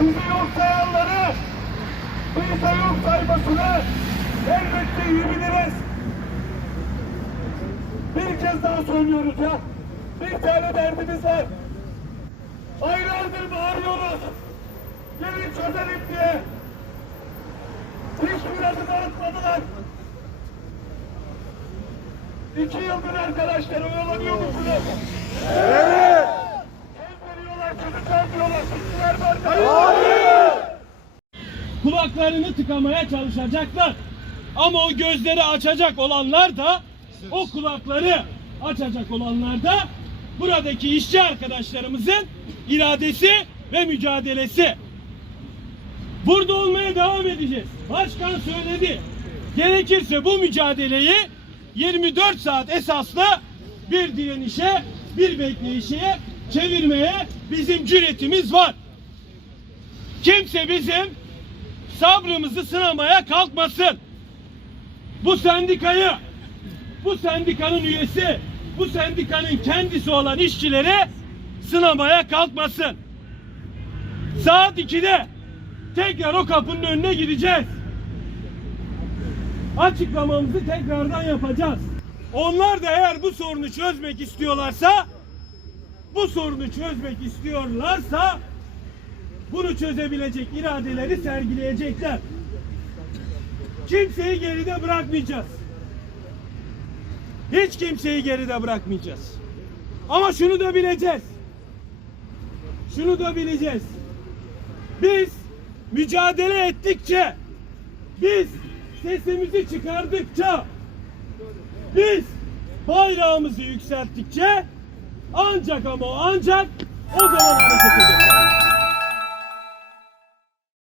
bizi yok sayanları, bize yok saymasını elbette iyi biliriz. Bir kez daha söylüyoruz ya. Bir tane derdimiz var. Aylardır bağırıyoruz. Gelin çözelim diye. Hiçbir adım atmadılar. İki yıldır arkadaşlar oyalanıyor musunuz? Evet. Kulaklarını tıkamaya çalışacaklar. Ama o gözleri açacak olanlar da o kulakları açacak olanlar da buradaki işçi arkadaşlarımızın iradesi ve mücadelesi. Burada olmaya devam edeceğiz. Başkan söyledi. Gerekirse bu mücadeleyi 24 saat esaslı bir direnişe, bir bekleyişe çevirmeye bizim cüretimiz var. Kimse bizim sabrımızı sınamaya kalkmasın. Bu sendikayı, bu sendikanın üyesi, bu sendikanın kendisi olan işçileri sınamaya kalkmasın. Saat 2'de tekrar o kapının önüne gideceğiz. Açıklamamızı tekrardan yapacağız. Onlar da eğer bu sorunu çözmek istiyorlarsa, bu sorunu çözmek istiyorlarsa bunu çözebilecek iradeleri sergileyecekler. Kimseyi geride bırakmayacağız. Hiç kimseyi geride bırakmayacağız. Ama şunu da bileceğiz. Şunu da bileceğiz. Biz mücadele ettikçe, biz sesimizi çıkardıkça, biz bayrağımızı yükselttikçe ancak ama ancak o zaman hareket edeceğiz.